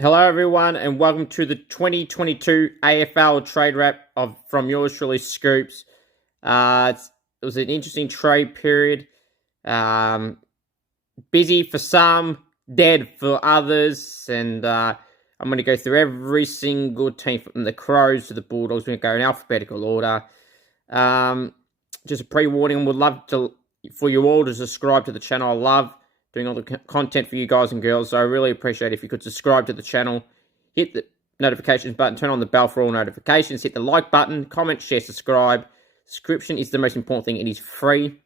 Hello, everyone, and welcome to the 2022 AFL trade wrap from yours truly, Scoops. It was an interesting trade period. Busy for some, dead for others, and I'm going to go through every single team from the Crows to the Bulldogs. We're going to go in alphabetical order. Just a pre-warning, would love for you all to subscribe to the channel. I love doing all the content for you guys and girls, so I really appreciate if you could subscribe to the channel, hit the notifications button, turn on the bell for all notifications, hit the like button, comment, share, subscribe. Subscription is the most important thing. It is free,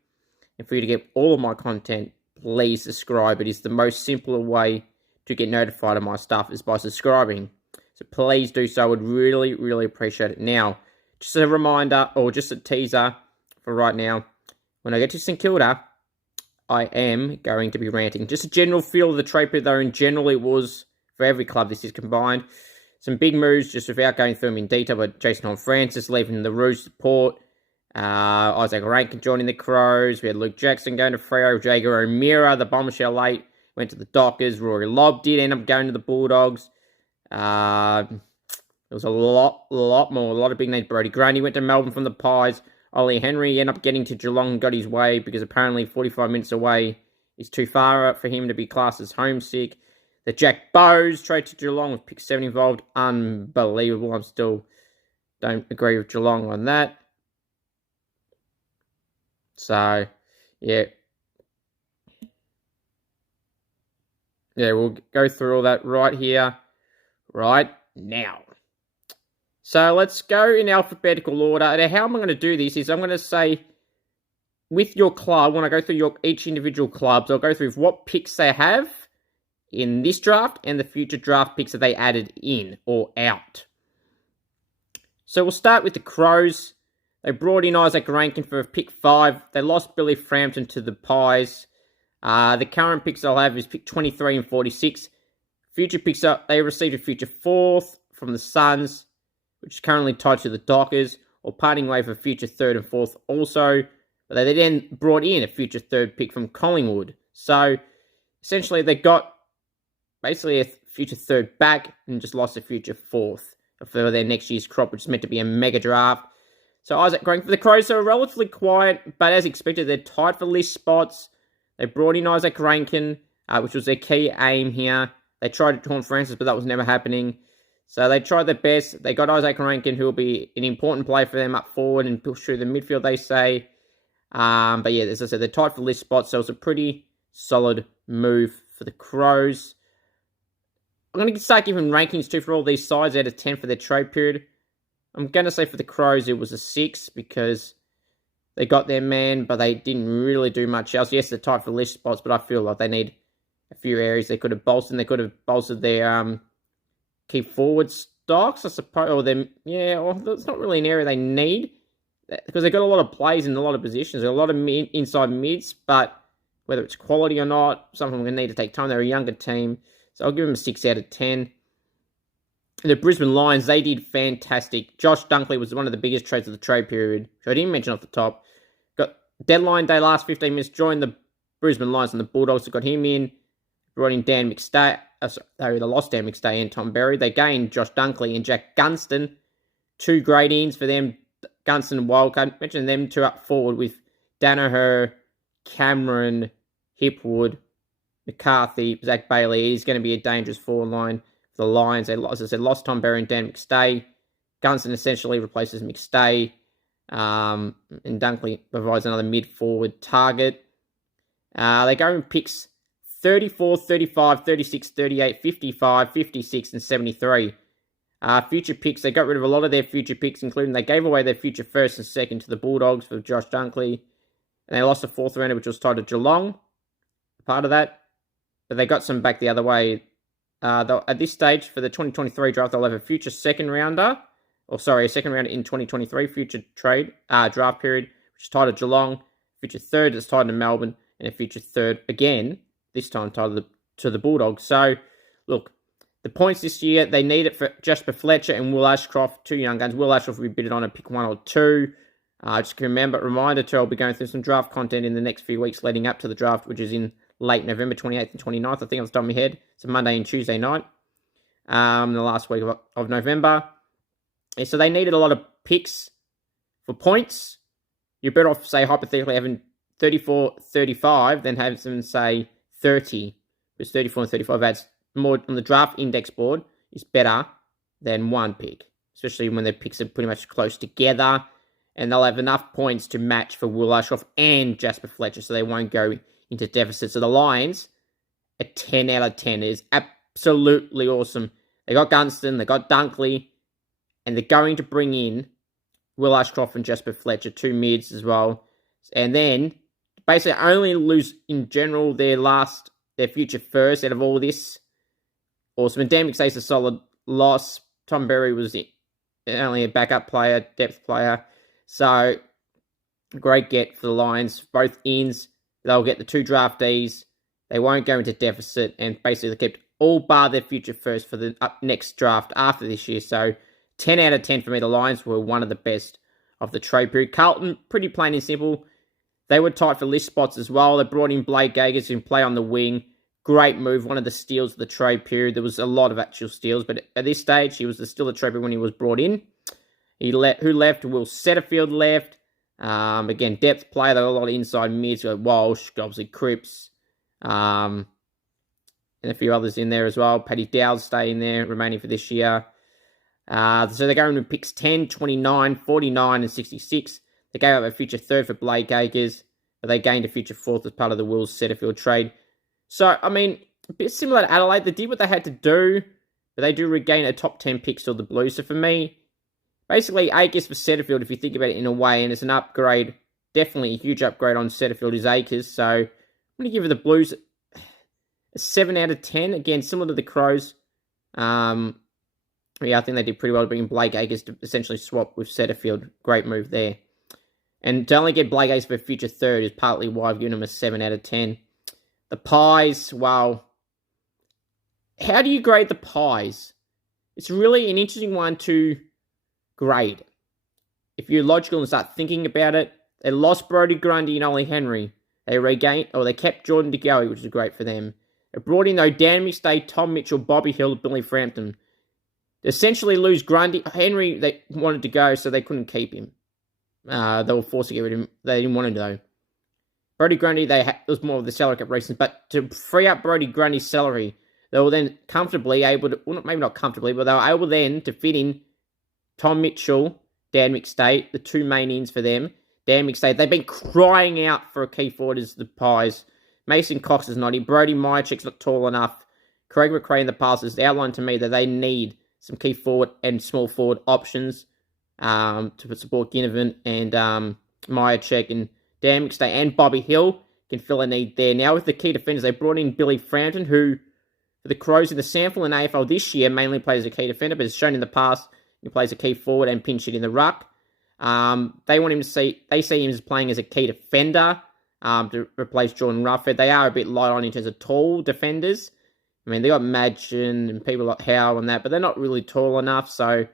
and for you to get all of my content, please subscribe. It is the most simpler way to get notified of my stuff is by subscribing. So please do so. I would really, really appreciate it. Now, just a reminder, or just a teaser for right now, when I get to St Kilda, I am going to be ranting. Just a general feel of the trade period, though. In general, it was for every club this is combined. Some big moves, just without going through them in detail, but Jason Horne-Francis leaving the Roos to Port. Isaac Rankin joining the Crows. We had Luke Jackson going to Freo. Jaeger O'Meara, the bombshell late, went to the Dockers. Rory Lobb did end up going to the Bulldogs. There was a lot more. A lot of big names. Brodie Grundy went to Melbourne from the Pies. Ollie Henry ended up getting to Geelong and got his way because apparently 45 minutes away is too far for him to be classed as homesick. The Jack Bowes trade to Geelong with pick 7 involved. Unbelievable. I still don't agree with Geelong on that. So, yeah. Yeah, we'll go through all that right here, right now. So let's go in alphabetical order. And how I'm going to do this is I'm going to say, with your club, when I go through each individual clubs, I'll go through what picks they have in this draft and the future draft picks that they added in or out. So we'll start with the Crows. They brought in Isaac Rankin for pick 5. They lost Billy Frampton to the Pies. The current picks they'll have is pick 23 and 46. Future picks up, they received a future 4th from the Suns, which is currently tied to the Dockers, or parting way for future 3rd and 4th also. But they then brought in a future 3rd pick from Collingwood. So, essentially, they got basically a future 3rd back and just lost a future 4th for their next year's crop, which is meant to be a mega draft. So, Isaac Rankin for the Crows are relatively quiet, but as expected, they're tied for list spots. They brought in Isaac Rankin, which was their key aim here. They tried to Horne-Francis, but that was never happening. So they tried their best. They got Isaac Rankin, who will be an important player for them up forward and push through the midfield, they say. But yeah, as I said, they're tight for list spots, so it's a pretty solid move for the Crows. I'm going to start giving rankings too for all these sides out of 10 for their trade period. I'm going to say for the Crows it was a 6 because they got their man, but they didn't really do much else. Yes, they're tight for list spots, but I feel like they need a few areas they could have bolstered. They could have bolstered their key forward stocks, I suppose. Or them, yeah, well, that's not really an area they need because they've got a lot of plays in a lot of positions. There are a lot of inside mids, but whether it's quality or not, some of them are going to need to take time. They're a younger team, so I'll give them a 6 out of 10. The Brisbane Lions, they did fantastic. Josh Dunkley was one of the biggest trades of the trade period, which I didn't mention off the top. Got deadline day, last 15 minutes, joined the Brisbane Lions and the Bulldogs. Got him in, brought in Dan McStay. They lost Dan McStay and Tom Berry. They gained Josh Dunkley and Jack Gunston. 2 great ins for them. Gunston and Wildcard. I mentioned them 2 up forward with Danaher, Cameron, Hipwood, McCarthy, Zach Bailey. He's going to be a dangerous forward line for the Lions. They, as I said, lost Tom Berry and Dan McStay. Gunston essentially replaces McStay. And Dunkley provides another mid-forward target. They go in picks 34, 35, 36, 38, 55, 56, and 73. Future picks, they got rid of a lot of their future picks, including they gave away their future 1st and 2nd to the Bulldogs for Josh Dunkley. And they lost a 4th rounder, which was tied to Geelong. Part of that. But they got some back the other way. At this stage, for the 2023 draft, they'll have a future 2nd rounder. Or sorry, a 2nd rounder in 2023 future draft period, which is tied to Geelong. Future 3rd is tied to Melbourne. And a future 3rd again, this time tied to the Bulldogs. So, look, the points this year, they need it for Jasper Fletcher and Will Ashcroft, 2 young guns. Will Ashcroft will be bidded on at pick 1 or 2. Just reminder too, I'll be going through some draft content in the next few weeks leading up to the draft, which is in late November 28th and 29th. I think off the top of my head. It's a Monday and Tuesday night. in the last week of November. And so they needed a lot of picks for points. You're better off, say, hypothetically having 34, 35 than having them, say, 30. Because 34 and 35 adds more on the draft index board is better than one pick, especially when their picks are pretty much close together. And they'll have enough points to match for Will Ashcroft and Jasper Fletcher, so they won't go into deficit. So the Lions, a 10 out of 10 is absolutely awesome. They got Gunston, they got Dunkley, and they're going to bring in Will Ashcroft and Jasper Fletcher, 2 mids as well. And then basically only lose in general their future first out of all this. Awesome. And Dan McStay's a solid loss. Tom Berry was only a backup player, depth player. So, great get for the Lions. Both ends, they'll get the 2 draftees. They won't go into deficit. And basically, they kept all bar their future first for the next draft after this year. So, 10 out of 10 for me. The Lions were one of the best of the trade period. Carlton, pretty plain and simple. They were tight for list spots as well. They brought in Blake Gagers who can play on the wing. Great move. One of the steals of the trade period. There was a lot of actual steals, but at this stage, he was still the trade period when he was brought in. Who left? Will Setterfield left. Again, depth player. There were a lot of inside mids. Like Walsh, obviously Cripps, and a few others in there as well. Paddy Dowd staying there, remaining for this year. So they're going with picks 10, 29, 49, and 66. They gave up a future third for Blake Acres, but they gained a future fourth as part of the Will Setterfield trade. So, I mean, a bit similar to Adelaide. They did what they had to do, but they do regain a top 10 pick still, the Blues. So for me, basically, Acres for Setterfield, if you think about it in a way, and it's an upgrade, definitely a huge upgrade on Setterfield is Acres. So I'm going to give the Blues a 7 out of 10. Again, similar to the Crows. I think they did pretty well to bring Blake Acres to essentially swap with Setterfield. Great move there. And to only get Blake Acres for a future third is partly why I've given him a 7 out of 10. The Pies, well, how do you grade the Pies? It's really an interesting one to grade. If you're logical and start thinking about it, they lost Brodie Grundy and Ollie Henry. They kept Jordan De Goey, which is great for them. They brought in, though, Dan McStay, Tom Mitchell, Bobby Hill, Billy Frampton. They essentially lose Grundy. Henry, they wanted to go, so they couldn't keep him. They were forced to get rid of him. They didn't want him, though. Brodie Grundy, it was more of the salary cap reasons, but to free up Brodie Grundy's salary, they were then comfortably able to, well, maybe not comfortably, but they were able then to fit in Tom Mitchell, Dan McStay, the 2 main ins for them. Dan McStay, they've been crying out for a key forward as the Pies. Mason Cox is not here. Brody Myercheck's not tall enough. Craig McRae in the past has outlined to me that they need some key forward and small forward options to support Ginnivan and Myercheck, and Dan McStay and Bobby Hill can fill a need there. Now with the key defenders, they brought in Billy Frampton, who for the Crows in the sample in AFL this year mainly plays a key defender, but has shown in the past he plays a key forward and pinch it in the ruck. They want him to they see him as playing as a key defender to replace Jordan Rufford. They are a bit light on in terms of tall defenders. I mean, they got Madgen and people like Howe and that, but they're not really tall enough, so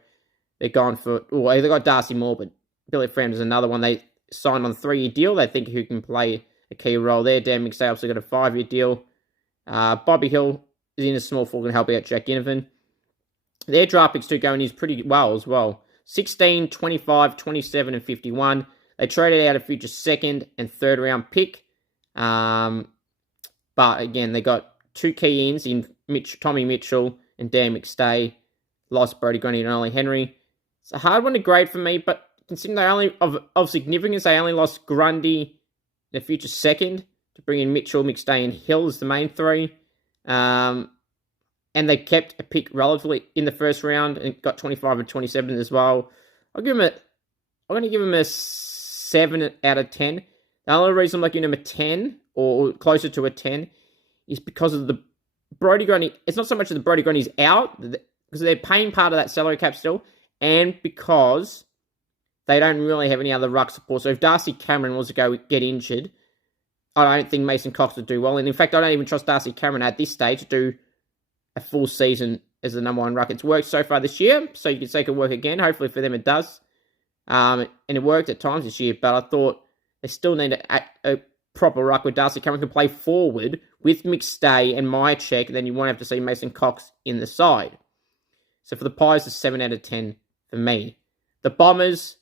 they're going for, they got Darcy Moore, but Billy Frampton is another one. They signed on a 3-year deal. They think who can play a key role there. Dan McStay also got a 5-year deal. Bobby Hill is in a small forward and help out Jack Ginnivan. Their draft picks too going is pretty well as well. 16, 25, 27, and 51. They traded out a future second and third round pick. But again, they got 2 key ins in Tommy Mitchell and Dan McStay. Lost Brodie Grundy and Ollie Henry. It's a hard one to grade for me, but considering they only, of significance, they only lost Grundy in a future second to bring in Mitchell, McStay, and Hill as the main 3. And they kept a pick relatively in the first round and got 25 and 27 as well. I'm going to give him a 7 out of 10. The only reason I'm giving him a 10 or closer to a 10 is because of the Brodie Grundy. It's not so much that the Brodie Grundy's out, because they're paying part of that salary cap still, and because they don't really have any other ruck support. So if Darcy Cameron was to go get injured, I don't think Mason Cox would do well. And in fact, I don't even trust Darcy Cameron at this stage to do a full season as the number 1 ruck. It's worked so far this year, so you can say it could work again. Hopefully for them it does. And it worked at times this year, but I thought they still need a proper ruck where Darcy Cameron can play forward with McStay and Myercheck, and then you won't have to see Mason Cox in the side. So for the Pies, it's 7 out of 10 for me. The Bombers,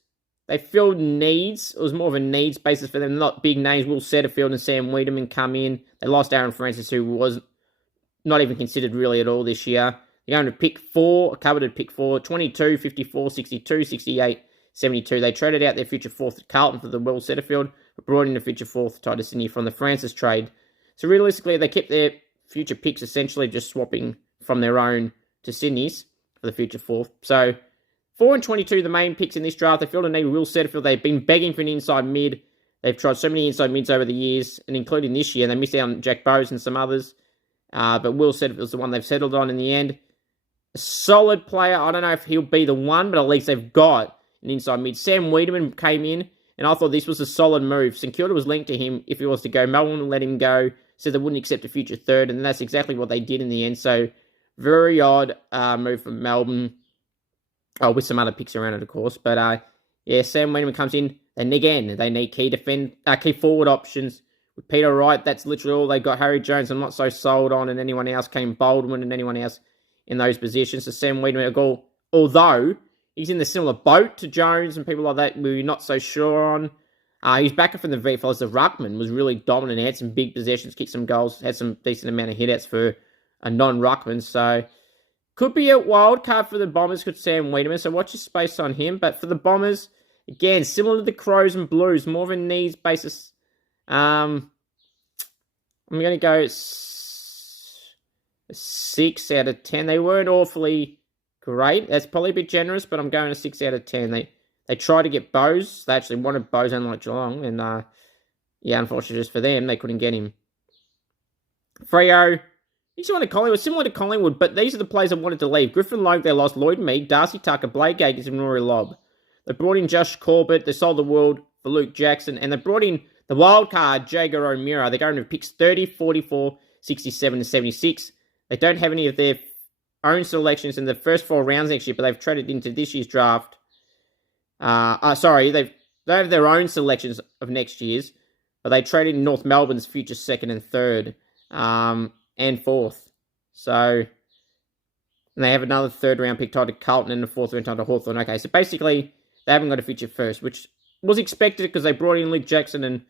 they filled needs. It was more of a needs basis for them. Not big names. Will Setterfield and Sam Wiedemann come in. They lost Aaron Francis, who was not even considered really at all this year. They're going to pick 4, coveted pick 4, 22, 54, 62, 68, 72. They traded out their future 4th at Carlton for the Will Setterfield, but brought in the future 4th Titus Sydney from the Francis trade. So realistically, they kept their future picks essentially just swapping from their own to Sydney's for the future 4th. So 4 and 22, the main picks in this draft. They filled a need with Will Setterfield. They've been begging for an inside mid. They've tried so many inside mids over the years, and including this year. They missed out on Jack Bowes and some others. But Will Setterfield's the one they've settled on in the end. A solid player. I don't know if he'll be the one, but at least they've got an inside mid. Sam Wiedemann came in, and I thought this was a solid move. St Kilda was linked to him if he was to go. Melbourne let him go, said they wouldn't accept a future 3rd, and that's exactly what they did in the end. So, very odd move from Melbourne. With some other picks around it, of course. But, yeah, Sam Wiedemann comes in. And again, they need key forward options. With Peter Wright, that's literally all they got. Harry Jones, I'm not so sold on, and anyone else came Baldwin and anyone else in those positions. So Sam Wiedemann, although he's in the similar boat to Jones and people like that, we're not so sure on. He's back from the VFLs. The Ruckman was really dominant. He had some big possessions, kicked some goals, had some decent amount of hit-outs for a non-Ruckman. So could be a wild card for the Bombers, could Sam Wiedemann. So watch your space on him. But for the Bombers, again, similar to the Crows and Blues, more of a needs basis. I'm going to go 6 out of 10. They weren't awfully great. That's probably a bit generous, but I'm going to 6 out of 10. They tried to get Bowes. They actually wanted Bowes, unlike Geelong. And, yeah, unfortunately just for them, they couldn't get him. Freo, he's one of Collingwood, similar to Collingwood, but these are the players that wanted to leave. Griffin Logue, they lost Lloyd Mead, Darcy Tucker, Blake Acres, and Rory Lobb. They brought in Josh Corbett. They sold the world for Luke Jackson. And they brought in the wild card, Jager O'Meara. They're going to picks 30, 44, 67, and 76. They don't have any of their own selections in the first 4 rounds next year, but they've traded into this year's draft. They have their own selections of next year's, but they traded in North Melbourne's future 2nd and 3rd, and 4th. So, and they have another 3rd round pick tied to Carlton and the 4th round tied to Hawthorn. Okay, so basically, they haven't got a future first, which was expected because they brought in Luke Jackson, and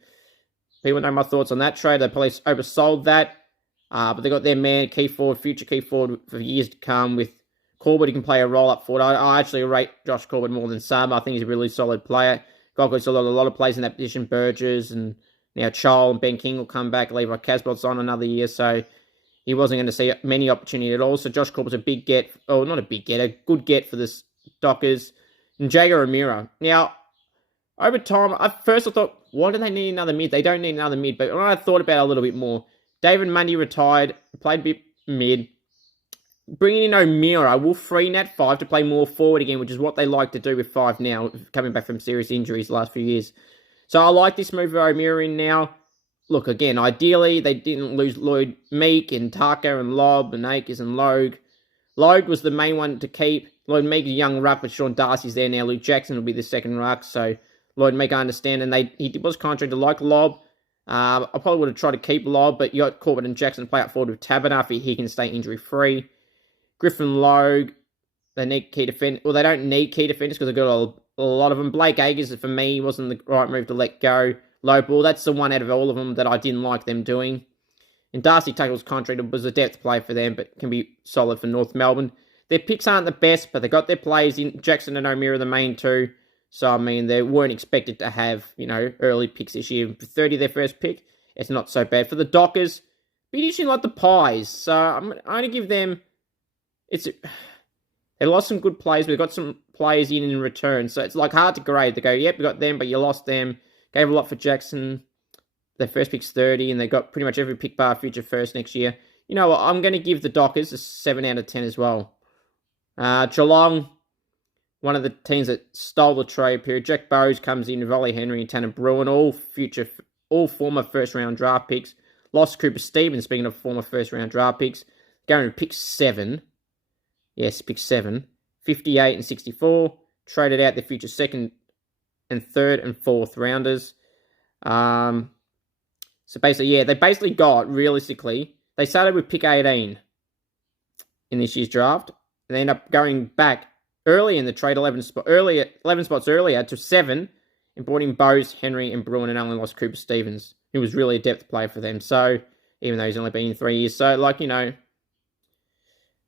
people know my thoughts on that trade. They probably oversold that. But they got their man, future key forward for years to come with Corbett. He can play a roll-up forward. I actually rate Josh Corbett more than some. I think he's a really solid player. Got a lot of players in that position. Burgess and now Chol and Ben King will come back. Levi Casbott's on another year, so he wasn't going to see many opportunity at all. So Josh Corbett's a big get. Oh, not a big get, a good get for the Dockers. And Jager O'Meara. Now, over time, I thought, why do they need another mid? They don't need another mid. But when I thought about it a little bit more, David Mundy retired, played a bit mid. Bringing in O'Meara will free Nat 5 to play more forward again, which is what they like to do with 5 now, coming back from serious injuries the last few years. So I like this move of O'Meara in now. Look, again, ideally, they didn't lose Lloyd Meek and Tucker and Lobb and Akers and Logue. Logue was the main one to keep. Lloyd Meek is a young ruck, but Sean Darcy's there now. Luke Jackson will be the second ruck, so Lloyd Meek, I understand. And he was contracted like Lobb. I probably would have tried to keep Lobb, but you got Corbett and Jackson to play up forward with Taberner if he can stay injury-free. Griffin Logue, they need key defenders. Well, they don't need key defenders because they've got a lot of them. Blake Acres, for me, wasn't the right move to let go. Low ball, that's the one out of all of them that I didn't like them doing. And Darcy Tucker's contract was a depth play for them, but can be solid for North Melbourne. Their picks aren't the best, but they got their players in. Jackson and O'Meara, the main two. So, I mean, they weren't expected to have, early picks this year. For 30, their first pick, it's not so bad. For the Dockers, bit interesting like the Pies. So, I'm going to give them... They lost some good players, but they got some players in return. So, it's like hard to grade. They go, yep, we got them, but you lost them. Gave a lot for Jackson. Their first pick's 30, and they got pretty much every pick bar future first next year. You know what? I'm going to give the Dockers a 7 out of 10 as well. Geelong... one of the teams that stole the trade period. Jack Burrows comes in, Volley Henry and Tanner Bruin, all former first-round draft picks. Lost Cooper Stevens, speaking of former first-round draft picks. Going to pick 7. Yes, pick 7. 58 and 64. Traded out their future 2nd and 3rd and 4th rounders. So basically, they basically got, realistically, they started with pick 18 in this year's draft. and they end up going back early in the trade, 11 spots earlier to 7, and brought in Bose, Henry, and Bruin, and only lost Cooper Stevens, who was really a depth player for them. So, even though he's only been in 3 years. So,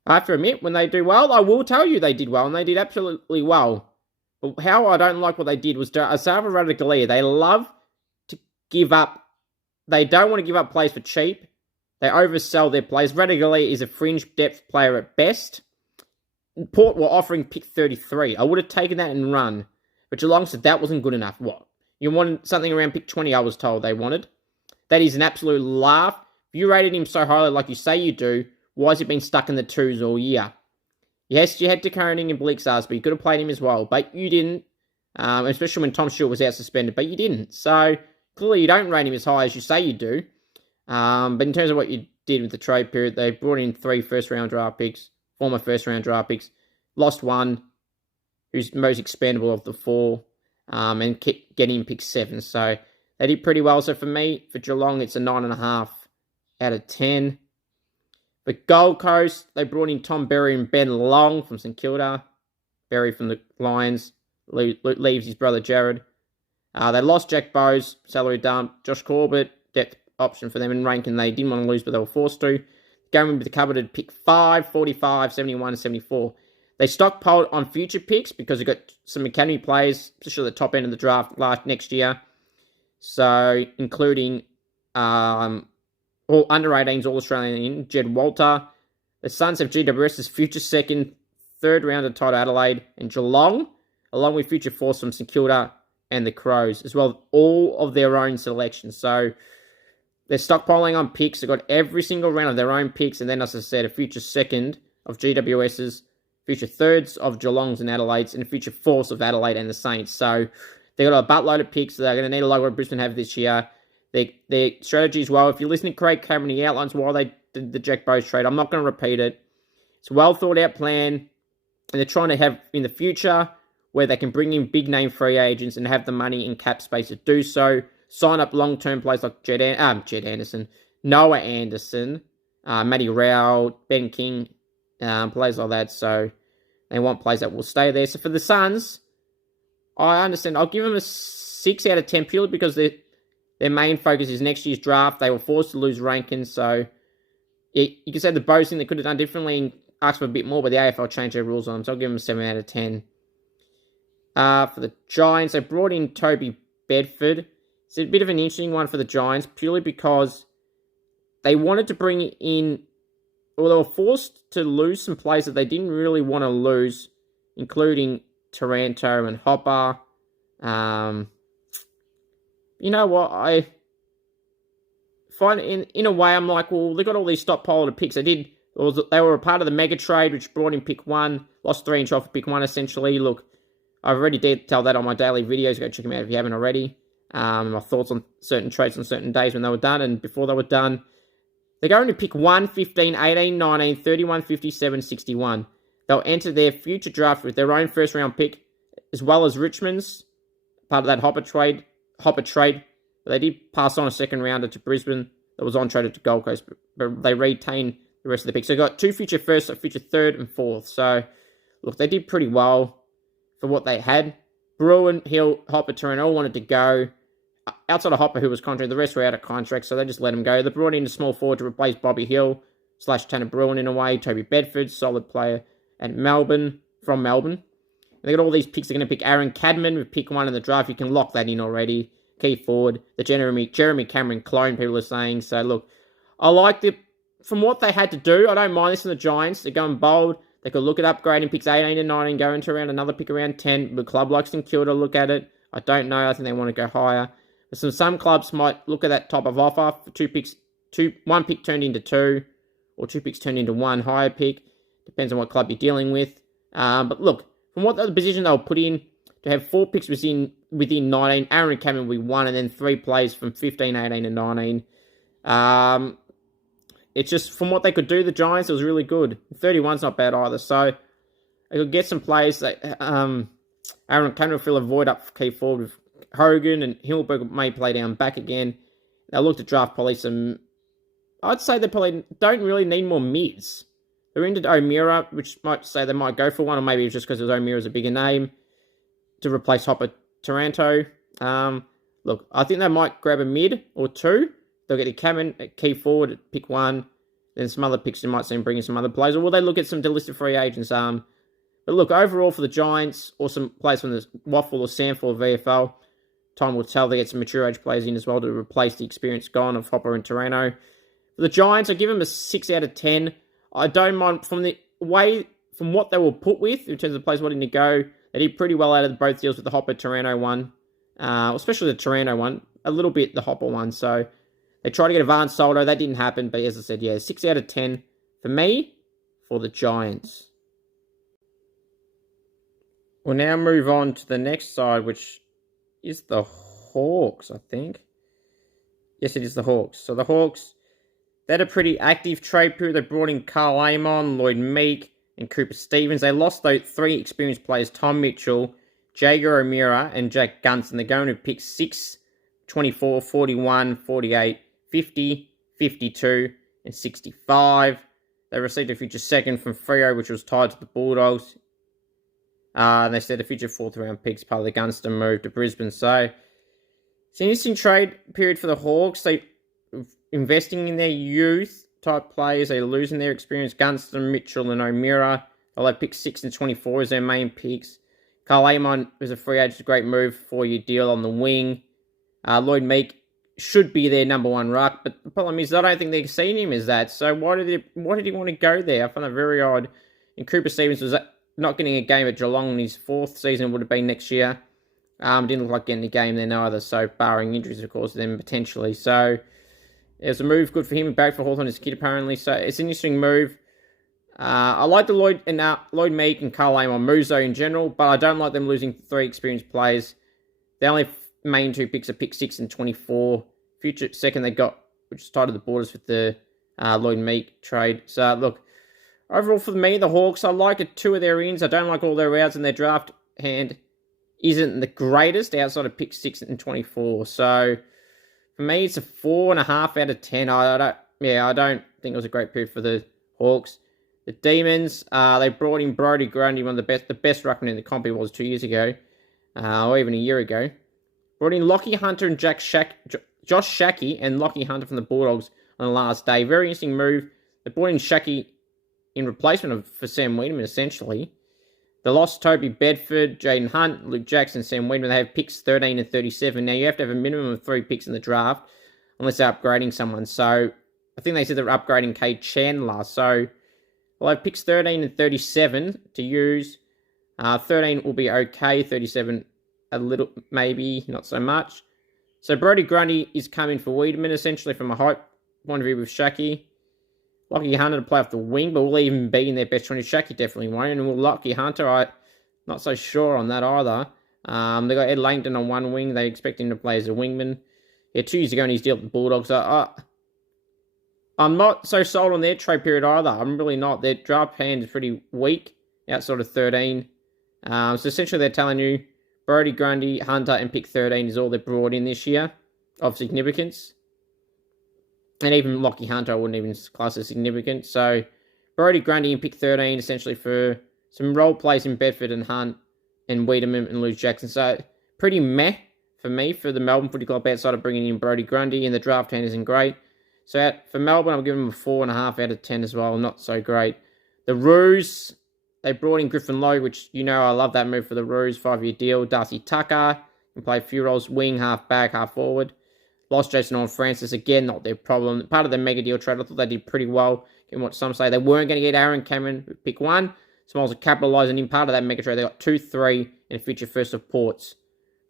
I have to admit, when they do well, I will tell you they did well, and they did absolutely well. But how I don't like what they did was Asava Radaglia. They love to give up. They don't want to give up plays for cheap. They oversell their plays. Radaglia is a fringe depth player at best. Port were offering pick 33. I would have taken that and run. But Geelong said that wasn't good enough. What? You wanted something around pick 20, I was told they wanted. That is an absolute laugh. If you rated him so highly like you say you do, why has he been stuck in the 2s all year? Yes, you had De Koning and Blixars, but you could have played him as well. But you didn't, especially when Tom Stewart was out suspended, but you didn't. So, clearly you don't rate him as high as you say you do. But in terms of what you did with the trade period, they brought in 3 first-round draft picks, former first-round draft picks, lost 1, who's most expendable of the 4, and kept getting pick 7. So, they did pretty well. So, for me, for Geelong, it's a 9.5 out of 10. For Gold Coast, they brought in Tom Berry and Ben Long from St Kilda. Berry from the Lions leaves his brother Jared. They lost Jack Bowes, salary dump. Josh Corbett, depth option for them in Rankin. They didn't want to lose, but they were forced to. Going with the coveted pick 5, 45, 71, and 74. They stockpiled on future picks because they got some academy players, especially at the top end of the draft next year. So, including all under 18s, all Australian, Jed Walter. The Suns have GWS's future second, third rounder tied Adelaide and Geelong, along with future fourths from St Kilda and the Crows, as well as all of their own selections. So they're stockpiling on picks. They've got every single round of their own picks, and then, as I said, a future second of GWS's, future thirds of Geelong's and Adelaide's, and a future fourths of Adelaide and the Saints. So they've got a buttload of picks. They're going to need a lot what Brisbane have this year. Their strategy as well. If you listen to Craig Cameron, he outlines why they did the Jack Bowes trade. I'm not going to repeat it. It's a well thought out plan, and they're trying to have in the future where they can bring in big name free agents and have the money in cap space to do so. Sign up long term players like Jed Anderson, Noah Anderson, Matty Rowell, Ben King, players like that. So they want players that will stay there. So for the Suns, I understand. I'll give them a 6 out of 10 purely because their main focus is next year's draft. They were forced to lose Rankin, so you can say the Bowes thing they could have done differently and asked for a bit more, but the AFL changed their rules on them, so I'll give them a 7 out of 10. For the Giants, they brought in Toby Bedford. It's a bit of an interesting one for the Giants, purely because they wanted to bring in, well, they were forced to lose some players that they didn't really want to lose, including Taranto and Hopper. You know what, I find in a way, I'm like, well, they got all these stockpiled of picks. They were a part of the mega trade, which brought in pick 1, lost 3 and off for pick 1, essentially. Look, I've already detailed that on my daily videos. Go check them out if you haven't already. My thoughts on certain trades on certain days when they were done and before they were done. They're going to pick 1, 15, 18, 19, 31, 57, 61. They'll enter their future draft with their own first round pick, as well as Richmond's, part of that Hopper trade. But they did pass on a second rounder to Brisbane that was on traded to Gold Coast, but they retained the rest of the picks. So they got 2 future firsts, a future third and fourth. So, look, they did pretty well for what they had. Bruin, Hill, Hopper, Turin all wanted to go. Outside of Hopper, who was contract, the rest were out of contract, so they just let him go. They brought in a small forward to replace Bobby Hill / Tanner Bruin in a way. Toby Bedford, solid player from Melbourne. They got all these picks. They're going to pick Aaron Cadman with pick 1 in the draft. You can lock that in already. Key forward. The Jeremy Cameron clone, people are saying. So, look, I like from what they had to do, I don't mind this from the Giants. They're going bold. They could look at upgrading picks 18 and 19, go into around another pick around 10. The club likes St Kilda look at it. I don't know. I think they want to go higher. But some clubs might look at that type of offer for 2 picks. 1 pick turned into 2, or 2 picks turned into 1 higher pick. Depends on what club you're dealing with. But look, from what the position they'll put in, to have 4 picks within 19, Aaron Cameron will be 1, and then 3 plays from 15, 18, and 19. It's just, from what they could do, the Giants, it was really good. 31's not bad either, so they could get some players. Aaron Cameron will fill a void up for key forward with Hogan, and Himmelberg may play down back again. They'll look to draft probably some, I'd say they probably don't really need more mids. They're into O'Meara, which might say they might go for one, or maybe it's just because O'Meara's a bigger name to replace Hopper Taranto. Look, I think they might grab a mid or two. They'll get a Cameron at key forward, pick one. Then some other picks, you might see them bringing some other players. Or will they look at some delisted free agents? But look, overall for the Giants, or some players from the Waffle or Sandford VFL, time will tell. They get some mature age players in as well to replace the experience gone of Hopper and Taranto. For the Giants, I give them a 6 out of 10. I don't mind from what they were put with in terms of players wanting to go. They did pretty well out of both deals with the Hopper Taranto one, especially the Taranto one. A little bit the Hopper one. So they tried to get Advanced Soldo. That didn't happen. But as I said, yeah, 6 out of 10 for me for the Giants. We'll now move on to the next side, which is the Hawks, I think. Yes, it is the Hawks. So the Hawks, they had a pretty active trade period. They brought in Carl Amon, Lloyd Meek, and Cooper Stevens. They lost those 3 experienced players, Tom Mitchell, Jager O'Meara, and Jack Gunston. They're going to pick 6, 24, 41, 48, 50, 52, and 65. They received a future second from Freo, which was tied to the Bulldogs. And they said a future 4th round picks part of the Gunston move to Brisbane. So it's an interesting trade period for the Hawks. They investing in their youth type players. They're losing their experience. Gunston, Mitchell, and O'Meara. They'll have pick 6 and 24 as their main picks. Carl Amon was a free agent, a great move, 4-year deal on the wing. Lloyd Meek should be their number 1 ruck, but the problem is I don't think they've seen him as that. So why did he want to go there? I find that very odd. And Cooper Stevens was not getting a game at Geelong in his 4th season, would have been next year. Didn't look like getting a game then either, so barring injuries, of course, then potentially. So it was a move good for him, back for Hawthorn as a kid, apparently. So it's an interesting move. I like the Lloyd Meek and Carl Amon moves, though, in general, but I don't like them losing 3 experienced players. The only main 2 picks are pick 6 and 24. Future second they got, which is tied to the Borders with the Lloyd Meek trade. So, look, overall for me, the Hawks, I like 2 of their ins. I don't like all their outs, and their draft hand isn't the greatest outside of pick 6 and 24. So, for me, it's a 4.5 out of 10. I don't think it was a great period for the Hawks. The Demons, they brought in Brodie Grundy, one of the best ruckman in the comp he was 2 years ago, or even a year ago. Brought in Lockie Hunter and Josh Shackey and Lockie Hunter from the Bulldogs on the last day. Very interesting move. They brought in Shackey in replacement for Sam Wiedemann, essentially. They lost Toby Bedford, Jaden Hunt, Luke Jackson, Sam Wiedemann. They have picks 13 and 37. Now, you have to have a minimum of 3 picks in the draft unless they're upgrading someone. So, I think they said they're upgrading Cade Chandler. So, we'll have picks 13 and 37 to use. 13 will be okay. 37, a little, maybe, not so much. So, Brodie Grundy is coming for Wiedemann, essentially, from a height point of view with Shackey. Lockie Hunter to play off the wing, but will even be in their best 20. Shackey definitely won't. And will Lockie Hunter, I'm not so sure on that either. They got Ed Langdon on one wing. They expect him to play as a wingman. Yeah, 2 years ago in his deal with the Bulldogs. I'm not so sold on their trade period either. I'm really not. Their draft hand is pretty weak, outside of 13. So essentially they're telling you Brodie Grundy, Hunter, and pick 13 is all they brought in this year of significance. And even Lockie Hunter I wouldn't even class as significant. So Brodie Grundy and pick 13 essentially for some role plays in Bedford and Hunt and Wiedemann and Luke Jackson. So pretty meh for me for the Melbourne Footy Club outside of bringing in Brodie Grundy, and the draft hand isn't great. So for Melbourne, I'm giving them a 4.5 out of 10 as well. Not so great. The Roos, they brought in Griffin Logue, which you know I love that move for the Roos. 5-year deal. Darcy Tucker can play a few roles, wing, half back, half forward. Lost Jason Horne-Francis, again, not their problem. Part of the mega deal trade, I thought they did pretty well. Given what some say, they weren't going to get Aaron Cameron, pick 1. Smiles are capitalising in part of that mega trade. They got 2, 3, and a future first of Ports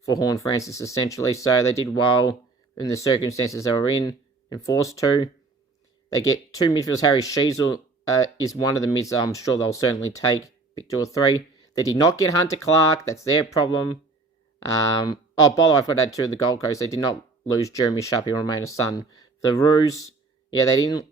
for Horne-Francis, essentially. So they did well in the circumstances they were in and forced to. They get 2 midfielders. Harry Sheasel is one of the mids I'm sure they'll certainly take. Pick 2 or 3. They did not get Hunter Clark. That's their problem. By the way, I forgot to add 2 of the Gold Coast. They did not lose Jeremy Sharp, or remain a son. The Roos, they didn't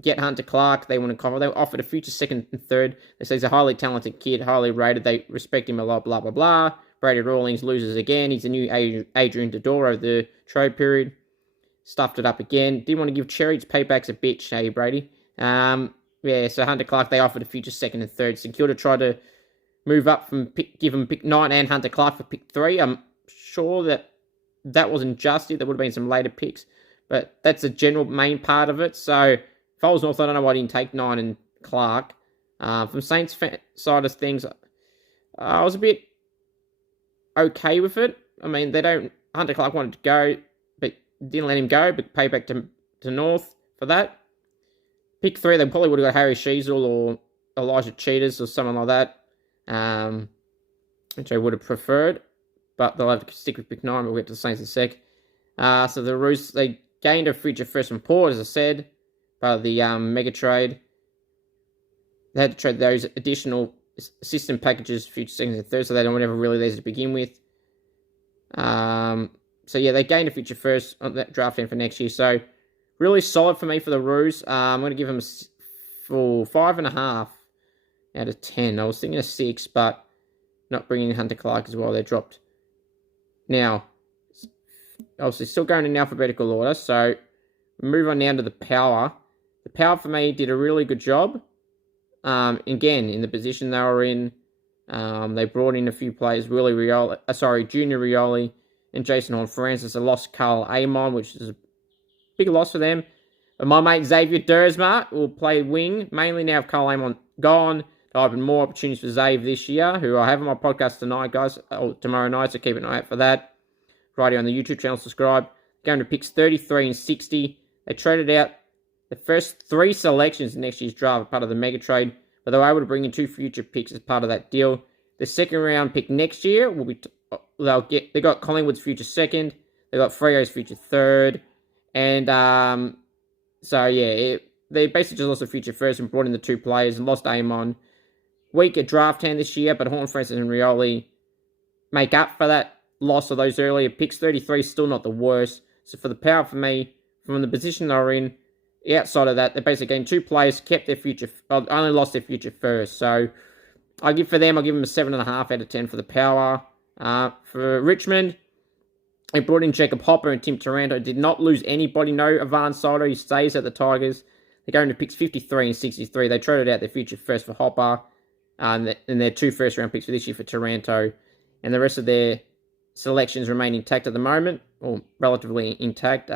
get Hunter Clark. They want to cover. They were offered a future 2nd and 3rd. They say he's a highly talented kid, highly rated. They respect him a lot, blah, blah, blah. Brady Rawlings loses again. He's the new Adrian Dodoro of the trade period. Stuffed it up again. Didn't want to give Cherry its paybacks a bitch, hey, Brady. Yeah, so Hunter Clark, they offered a future second and third. St Kilda tried to move up from give him pick 9 and Hunter Clark for pick 3. I'm sure that wasn't just it. There would have been some later picks. But that's the general main part of it. So if I was North, I don't know why I didn't take 9 and Clark. From Saints side of things, I was a bit okay with it. I mean, Hunter Clark wanted to go, but didn't let him go, but pay back to North for that. Pick 3, they probably would have got Harry Sheezel or Elijah Cheetahs or someone like that, which I would have preferred, but they'll have to stick with pick 9. We'll get to the Saints in a sec. So the Roos, they gained a future first from Port, as I said, part of the mega trade. They had to trade those additional assistant packages, future seconds and thirds, so they don't whatever really there to begin with. So yeah, they gained a future first on that draft end for next year. So really solid for me for the Roos. I'm going to give them a 5.5 out of 10. I was thinking a 6, but not bringing Hunter Clark as well. They dropped. Now, obviously still going in alphabetical order. So move on now to the Power. The Power for me did a really good job. Again, in the position they were in, they brought in a few players, Junior Rioli and Jason Horne-Francis. They lost Carl Amon, which is a big loss for them. But my mate Xavier Dersma will play wing, mainly now with Carl Amon gone. There'll open more opportunities for Xavier this year, who I have on my podcast tonight, guys, or tomorrow night, so keep an eye out for that. Right here on the YouTube channel, subscribe. Going to picks 33 and 60. They traded out the first 3 selections in next year's draft, part of the mega trade, but they were able to bring in 2 future picks as part of that deal. The second round pick next year will be they got Collingwood's future second, they got Freo's future third, and so yeah, they basically just lost the future first and brought in the 2 players and lost Amon. Weaker draft hand this year, but Horne-Francis and Rioli make up for that loss of those earlier picks. 33 is still not the worst. So for the Power, for me, from the position they were in, outside of that, they basically gained 2 players, kept their future, only lost their future first. So I'll give them a 7.5 out of 10 for the Power. For Richmond, they brought in Jacob Hopper and Tim Taranto. Did not lose anybody. No Ivan Soto. He stays at the Tigers. They're going to picks 53 and 63. They traded out their future first for Hopper, and their 2 first-round picks for this year for Taranto. And the rest of their selections remain intact at the moment, or relatively intact.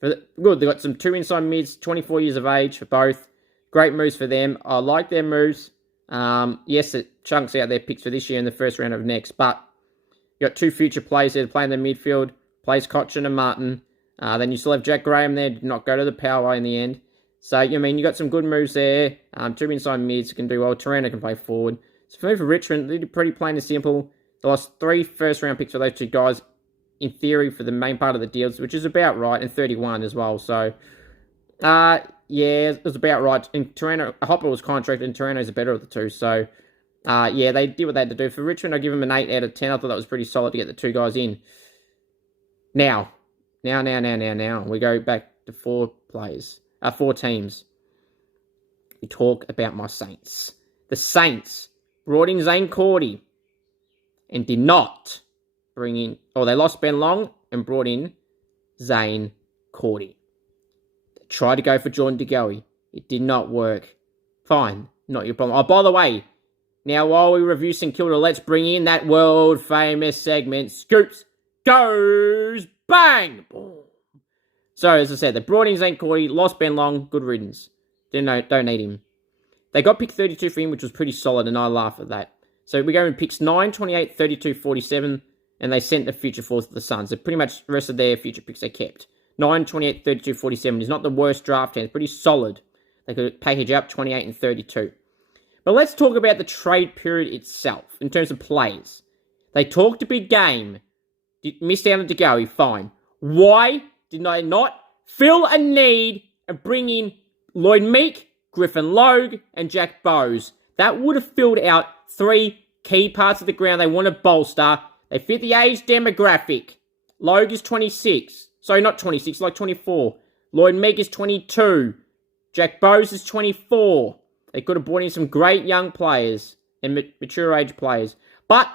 Good, they got some 2 inside mids, 24 years of age for both. Great moves for them. I like their moves. Yes, it chunks out their picks for this year in the first round of next, but you got 2 future players there to play in the midfield. Plays Cochin and Martin. Then you still have Jack Graham there. Did not go to the Power in the end. So, you got some good moves there. 2 inside mids can do well. Taranto can play forward. So, for me, for Richmond, they did pretty plain and simple. They lost 3 first-round picks for those 2 guys, in theory, for the main part of the deals, which is about right, and 31 as well. So, yeah, it was about right. And Hopper was contracted, and Taranto's the better of the 2. So, yeah, they did what they had to do. For Richmond, I give them an 8 out of 10. I thought that was pretty solid to get the 2 guys in. Now, we go back to 4 teams. We talk about my Saints. The Saints brought in Zane Cordy and did not bring in, they lost Ben Long and brought in Zane Cordy. They tried to go for Jordan De Goey. It did not work. Fine, not your problem. Oh, by the way, now while we review St Kilda, let's bring in that world famous segment, Scoops Goes Bang! Boom. So, as I said, they brought in Zane Cordy, lost Ben Long, good riddance. Don't need him. They got pick 32 for him, which was pretty solid, and I laugh at that. So we go in picks 9, 28, 32, 47, and they sent the future fourth to the Suns. So pretty much the rest of their future picks they kept. 9, 28, 32, 47 is not the worst draft hand. It's pretty solid. They could package up 28 and 32. But let's talk about the trade period itself, in terms of players. They talked a big game. Missed out on De Goey, fine. Why did they not fill a need and bring in Lloyd Meek, Griffin Logue, and Jack Bowes? That would have filled out 3 key parts of the ground they want to bolster. They fit the age demographic. Logue is 26. Sorry, not 26, like 24. Lloyd Meek is 22. Jack Bowes is 24. They could have brought in some great young players and mature age players. But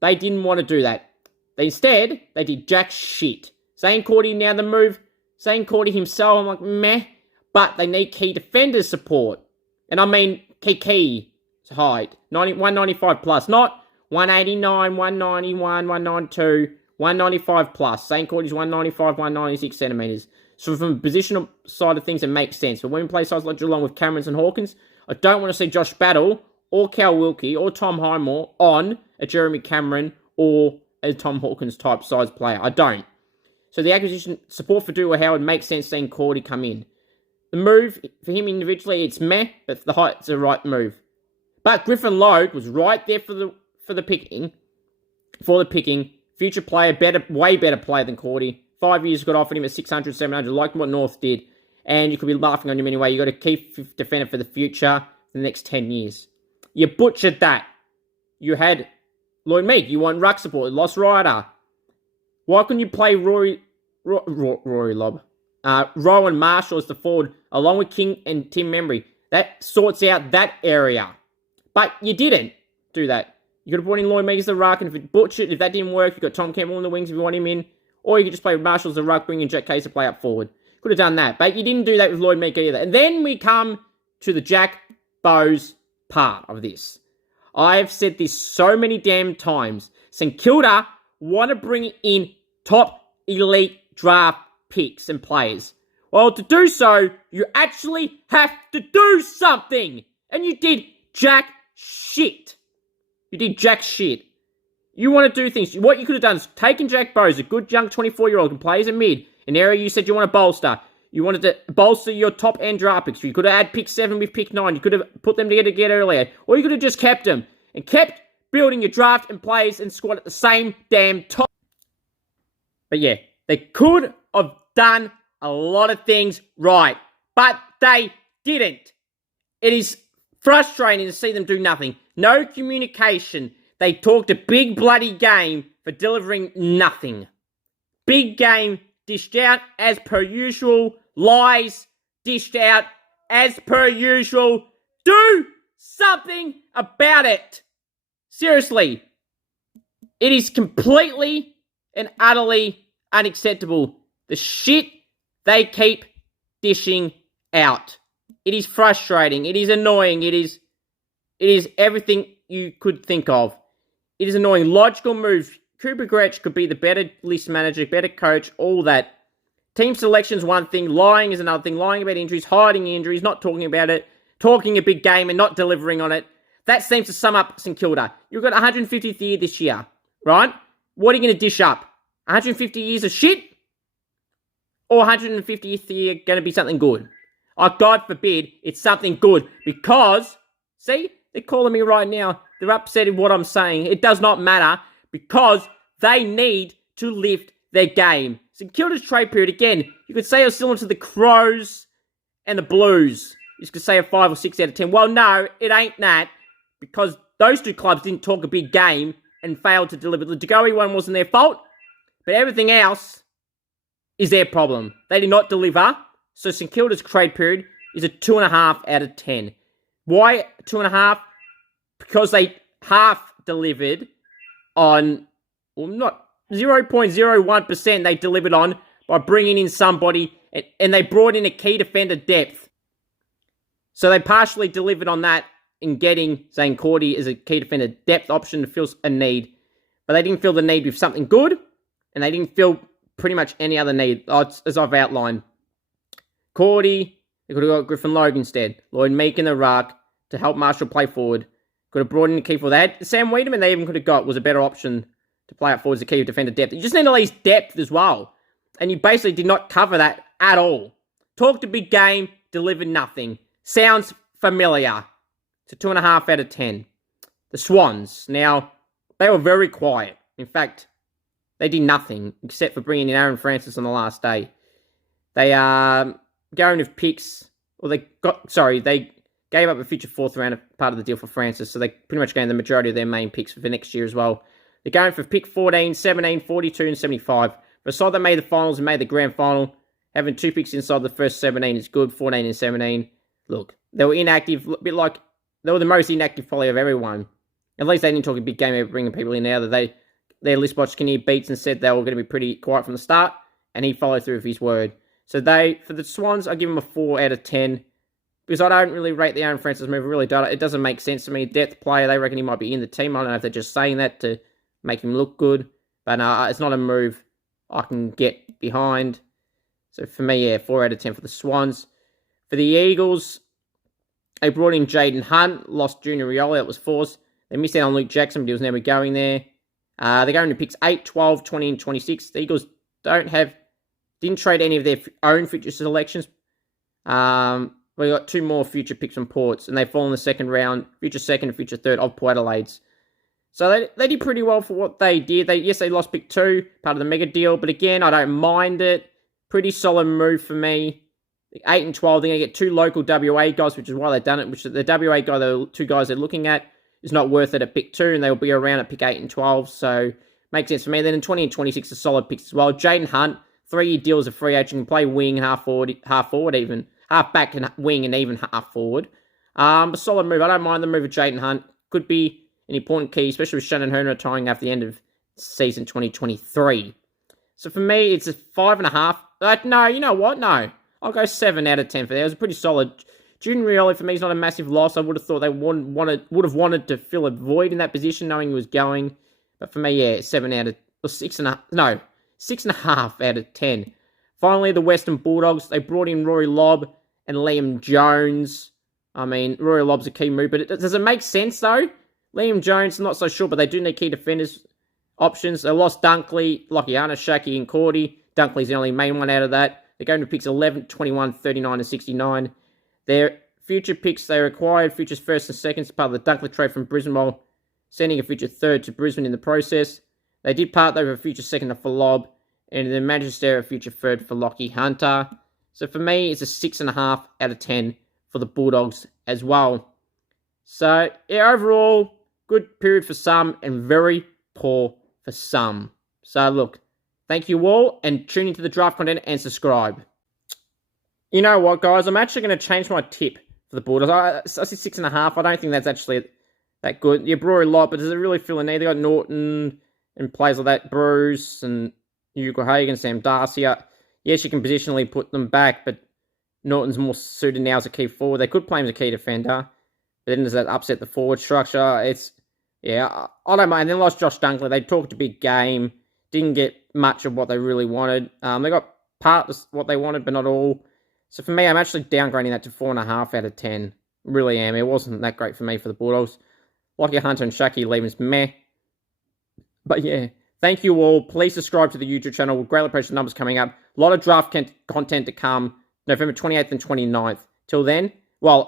they didn't want to do that. Instead, they did jack shit. Zane Cordy, now the move. Zane Cordy himself, I'm like, meh. But they need key defender support. And I mean key height. 195 plus. Not 189, 191, 192, 195 plus. St. Courtney's 195, 196 centimetres. So from a positional side of things, it makes sense. But when we play sides like Geelong with Camerons and Hawkins, I don't want to see Josh Battle or Cal Wilkie or Tom Highmore on a Jeremy Cameron or a Tom Hawkins type size player. I don't. So the acquisition support for Dua Howard makes sense seeing Cordy come in. The move for him individually, it's meh, but the height's the right move. But Griffin Logue was right there for the picking. Future player, way better player than Cordy. 5 years got offered him at 600, 700, like what North did. And you could be laughing on him anyway. You got to keep defender for the future for the next 10 years. You butchered that. You had Lloyd Meek. You want ruck support. Lost Ryder. Why couldn't you play Rory Lobb? Rowan Marshall as the forward, along with King and Tim Membry. That sorts out that area. But you didn't do that. You could have brought in Lloyd Meek as the ruck, and if it butchered, if that didn't work, you got Tom Campbell in the wings if you want him in. Or you could just play with Marshall as the ruck, bring in Jack Case to play up forward. Could have done that. But you didn't do that with Lloyd Meek either. And then we come to the Jack Bowes part of this. I've said this so many damn times. St Kilda want to bring in top elite draft picks and players. Well, to do so, you actually have to do something. And you did jack shit. You did jack shit. You want to do things. What you could have done is taken Jack Bowes, a good young 24-year-old, who plays a mid, an area you said you want to bolster. You wanted to bolster your top-end draft picks. You could have had pick 7 with pick 9. You could have put them together to get earlier. Or you could have just kept them and kept building your draft and players and squad at the same damn time. But yeah, they could have done a lot of things right. But they didn't. It is frustrating to see them do nothing. No communication. They talked a big bloody game for delivering nothing. Big game dished out as per usual. Lies dished out as per usual. Do something about it. Seriously. It is completely and utterly unacceptable. The shit they keep dishing out. It is frustrating. It is annoying. It is everything you could think of. It is annoying. Logical moves. Cooper Gretsch could be the better list manager, better coach, all that. Team selection's one thing. Lying is another thing. Lying about injuries, hiding injuries, not talking about it, talking a big game and not delivering on it. That seems to sum up St Kilda. You've got 150th year this year, right? What are you going to dish up? 150 years of shit? Or 150th year going to be something good? Oh, God forbid it's something good because, see, they're calling me right now. They're upset at what I'm saying. It does not matter because they need to lift their game. St Kilda's trade period, again, you could say it was similar to the Crows and the Blues. You could say a 5 or 6 out of 10. Well, no, it ain't that because those two clubs didn't talk a big game and failed to deliver. The Degoe one wasn't their fault, but everything else is their problem. They did not deliver, so St Kilda's trade period is a 2.5 out of 10. Why 2.5? Because they half delivered on, well, not 0.01% they delivered on by bringing in somebody, and they brought in a key defender depth. So they partially delivered on that in getting Zane Cordy as a key defender depth option to fill a need. But they didn't fill the need with something good, and they didn't fill pretty much any other need, as I've outlined. Cordy, they could have got Griffin Logue instead. Lloyd Meek in the ruck to help Marshall play forward. Could have brought in a key forward. They had Sam Wiedemann they even could have got was a better option to play up forward as a key defender depth. You just need at least depth as well. And you basically did not cover that at all. Talked a big game, delivered nothing. Sounds familiar. It's a 2.5 out of 10. The Swans. Now, they were very quiet. In fact, they did nothing except for bringing in Aaron Francis on the last day. They are going with picks. Well, they gave up a future 4th round part of the deal for Francis, so they pretty much gained the majority of their main picks for next year as well. They're going for pick 14, 17, 42, and 75. For a side that made the finals and made the grand final, having 2 picks inside the first 17 is good, 14 and 17. Look, they were inactive, a bit like, they were the most inactive probably of everyone. At least they didn't talk a big game over bringing people in now that their list watched Kinnear beats and said they were going to be pretty quiet from the start, and he followed through with his word. So for the Swans, I give them a 4 out of 10. Because I don't really rate the Aaron Francis move. I really don't. It doesn't make sense to me. Depth player, they reckon he might be in the team. I don't know if they're just saying that to make him look good. But it's not a move I can get behind. So for me, yeah, 4 out of 10 for the Swans. For the Eagles, they brought in Jaden Hunt, lost Junior Rioli, that was forced. They missed out on Luke Jackson, but he was never going there. They're going to picks 8, 12, 20, and 26. The Eagles didn't trade any of their own future selections. We got 2 more future picks from Ports, and they fall in the second round, future second and future third of Port Adelaide's. So they did pretty well for what they did. They lost pick 2, part of the mega deal, but again, I don't mind it. Pretty solid move for me. 8 and 12, they're going to get 2 local WA guys, which is why they've done it, which the WA guy, the 2 guys they're looking at, is not worth it at pick 2, and they'll be around at pick 8 and 12, so makes sense for me. Then in 20 and 26, are solid picks as well. Jaden Hunt, 3-year deal as a free agent, can play wing, half forward even, half back and wing, and even half forward. A solid move. I don't mind the move of Jaden Hunt. Could be an important key, especially with Shannon Hearn retiring after the end of season 2023. So for me, it's a 5.5. No, you know what? No. I'll go 7 out of 10 for that. It was a pretty solid. Junior Rioli, for me, is not a massive loss. I would have thought they would have wanted to fill a void in that position, knowing he was going. But for me, yeah, 6.5 out of 10. Finally, the Western Bulldogs. They brought in Rory Lobb and Liam Jones. I mean, Rory Lobb's a key move, but does it make sense, though? Liam Jones, not so sure, but they do need key defenders options. They lost Dunkley, Lochiana, Shaki, and Cordy. Dunkley's the only main one out of that. They're going to picks 11, 21, 39, and 69. Their future picks, they acquired futures first and seconds, part of the Dunkley trade from Brisbane, while sending a future third to Brisbane in the process. They did part over a future second for Lobb, and then Manchester a future third for Lockie Hunter. So for me, it's a 6.5 out of 10 for the Bulldogs as well. So, yeah, overall, good period for some and very poor for some. So, look, thank you all, and tune into the draft content and subscribe. You know what, guys? I'm actually going to change my tip for the Bulldogs. I said 6.5. I don't think that's actually that good. Yeah, Rory Lobb, but does it really fill a need? They got Norton and players like that, Bruce and Hugo Hagan, Sam Darcy. Yes, you can positionally put them back, but Norton's more suited now as a key forward. They could play him as a key defender, but then does that upset the forward structure? I don't mind. Then lost Josh Dunkley. They talked a big game. Didn't get much of what they really wanted. They got part of what they wanted, but not all. So for me, I'm actually downgrading that to 4.5 out of 10. Really am. It wasn't that great for me for the Bulldogs. Lockie Hunter and Shaki Leavens, meh. But yeah, thank you all. Please subscribe to the YouTube channel. We'll greatly appreciate the numbers coming up. A lot of draft content to come. November 28th and 29th. Till then,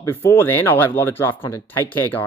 before then, I'll have a lot of draft content. Take care, guys.